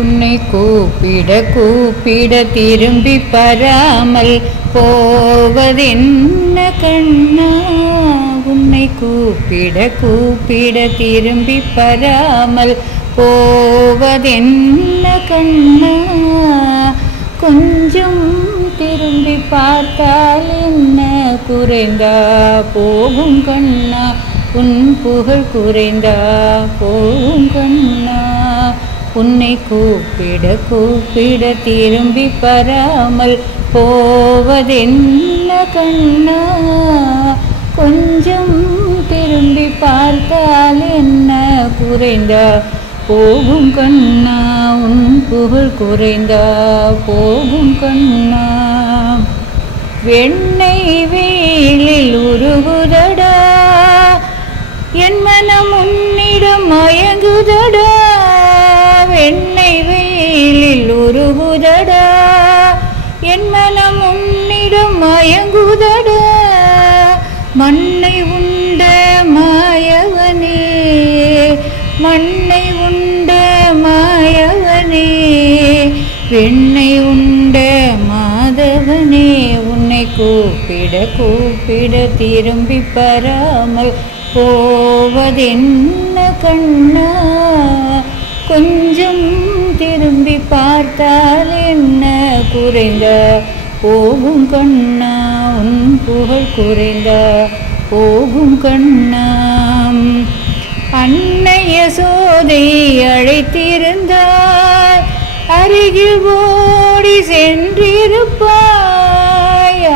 உன்னை கூப்பிட கூப்பிட திரும்பி பராமல் போவதென்ன கண்ணா? உன்னை கூப்பிட கூப்பிட திரும்பி பராமல் போவதென்ன கண்ணா? கொஞ்சம் திரும்பி பார்த்தால் என்ன குறைந்தா போகும் கண்ணா? உன் புகழ் குறைந்தா போகும் கண்ணா? உன்னை கூப்பிட கூப்பிட திரும்பி பராமல் போவதென்ன கண்ணா? கொஞ்சம் திரும்பி பார்த்தால் என்ன குறைந்தா போகும் கண்ணா? உன் புகழ் குறைந்தா போகும் கண்ணா? வெண்ணெய் வெயிலில் உருகுதடா என் மனம் உன்னிடம் மயங்குதடா. வெண்ணெய் வெயிலில் உருகுதடா என் மனம் உன்னிடம் மயங்குதடா. மண்ணை உண்ட மாயவனே, மண்ணை உண்ட மாயவனே, வெண்ணை உண்ட மாதவனே, உன்னை கூப்பிட கூப்பிட திரும்பி பராமல் போவதென்ன கண்ணா? கொஞ்சம் திரும்பி பார்த்தால் என்ன குறைந்தா போகும் கண்ணா? உன் புகழ் குறைந்தா போகும் கண்ணா? அன்னை யசோதை அழைத்திருந்தாய் அருகில் ஓடி சென்றிருப்பாய்.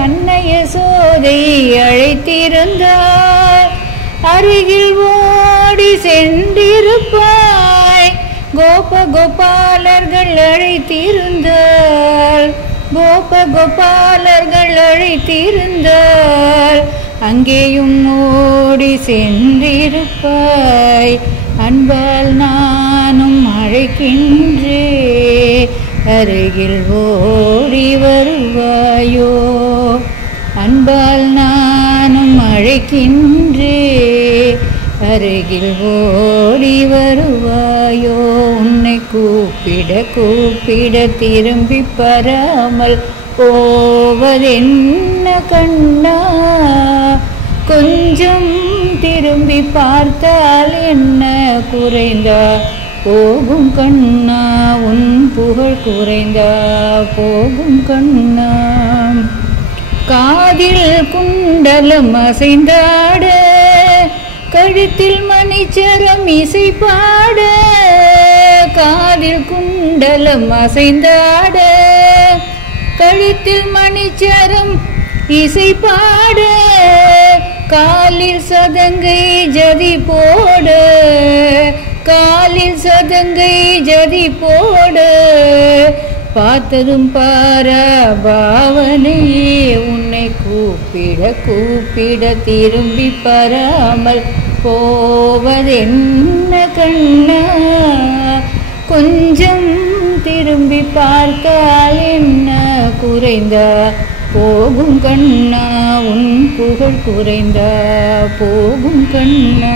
அன்னை யசோதை அழைத்திருந்தாய் அருகில் ஓடி சென்றிருப்பாய். கோபாலர்கள் அழைத்திருந்தால் கோபாலர்கள் அழைத்திருந்தால் அங்கேயும் ஓடி சென்றிருப்பாய். அன்பால் நானும் அழைக்கின்றே அருகில் ஓடி வருவாயோ? அன்பால் நானும் அழைக்கின்றே அருகில் ஓடி வருவாயோ? உன்னை கூப்பிட கூப்பிட திரும்பி பராமல் போவதென்ன கண்ணா? கொஞ்சம் திரும்பி பார்த்தால் என்ன குறைந்தா போகும் கண்ணா? உன் புகழ் குறைந்தா போகும் கண்ணா? காதில் குண்டலம் அசைந்தாட கழுத்தில் மணிச்சரம் இசை பாட. காதில் குண்டலம் அசைந்தாட கழுத்தில் மணிச்சரம் இசை பாட. காலில் சதங்கை ஜதி போட, காலில் சதங்கை ஜதி போட. பார்த்ததும் பாரா பாவனையே, உன்னை கூப்பிட கூப்பிட திரும்பி பராமல் போவதென்ன கண்ணா? கொஞ்சம் திரும்பி பார்த்தால் என்ன குறைந்தா போகும் கண்ணா? உன் புகழ் குறைந்தா போகும் கண்ணா?